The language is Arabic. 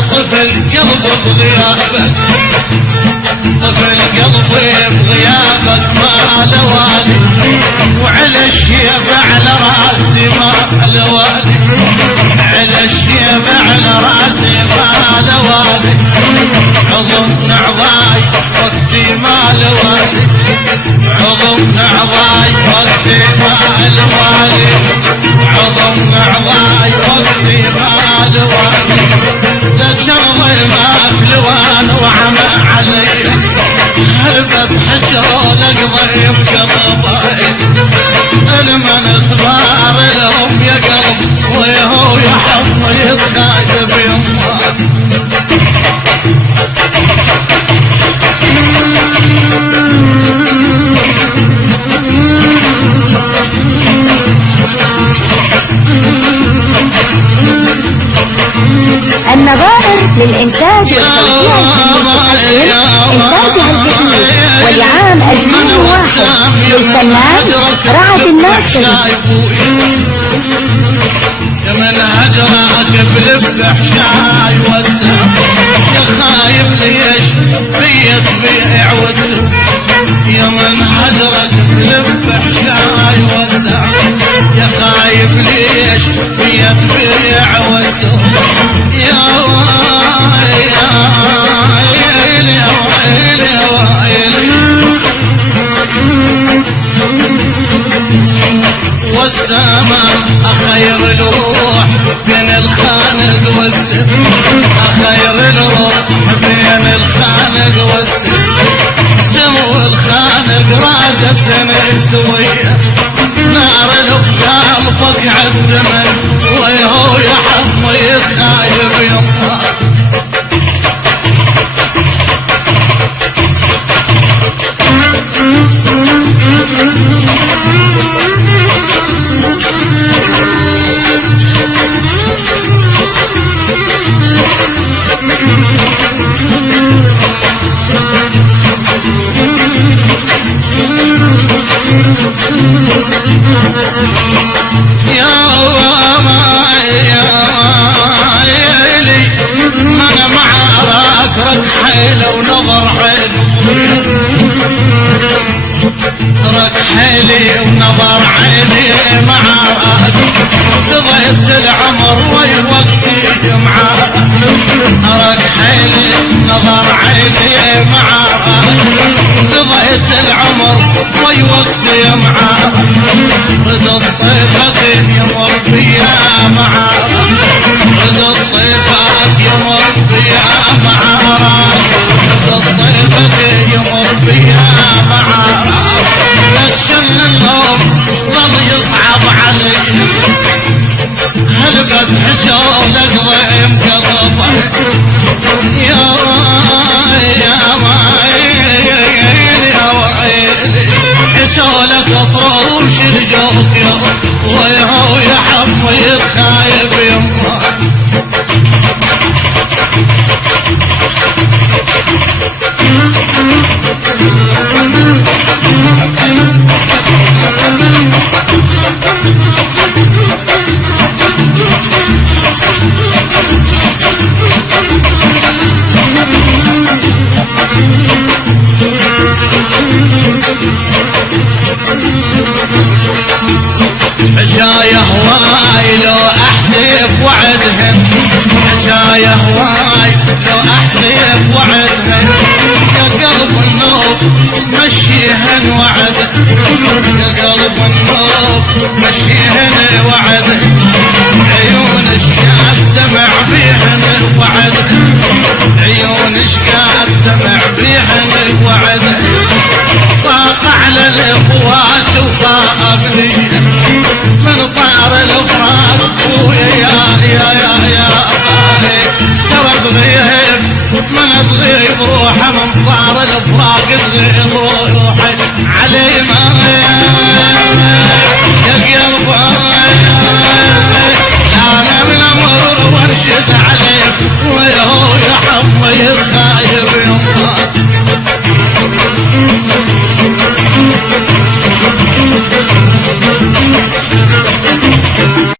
طفل قلبي بغيابك طفل قلبي بغيابك ما له والي وعلى الشيب على راسي ما له والي على الشيب على راسي ما له والي عظم نعضاي وقتي ما له والي عظم نعضاي وقتي ما له والي عظم نعضاي وقتي ما له والي شغلي ما بلوان وعمى علي هلبت حشولك ضيف قضباي المن اخبار لهم يا قلب ويهو يحط يتخايب يمه النظائر للإنتاج والتوزيع إنتاجها الجديد ولعام 2001 للفنان رعد الناصري. يا من هجرك بلفح شاي والسم يا خايف ليش بيا تبيع والسم يا من هجرك بلفح شاي والسم يا خايف ليش بيا تبيع والسم يا ويلي يا ويلي يا ويلي والسماء أخير الروح بين الخالق والسم أخير الروح بين الخالق والسم سمو الخالق رادتنا سوية نار الأبدال فقع الدمن ويهو يحم يتخايب يمه ترك حيلي ونظر عيني مع قضيت العمر ويوقتي معاه ترك حيلي ونظر عيني مع قضيت العمر ويوقتي معاه رد الطيفة يمر فيها معاه رد الطيفة يمر فيها معاه رد الطيفة يمر فيها معاه شن النوم ظل يصعب عليك هلبت حشولك ضيم قضبك يا ويلي يا ويلي حشولك اطروش رجوك يا ويهو يحم يتخايب يمه حشايا هواي لو احسب وعدهن حشايا هواي لو احسب وعدهن يا قلب النوب مشيهن وعدهن يا قلب النوب مشيهن وعدهن عيون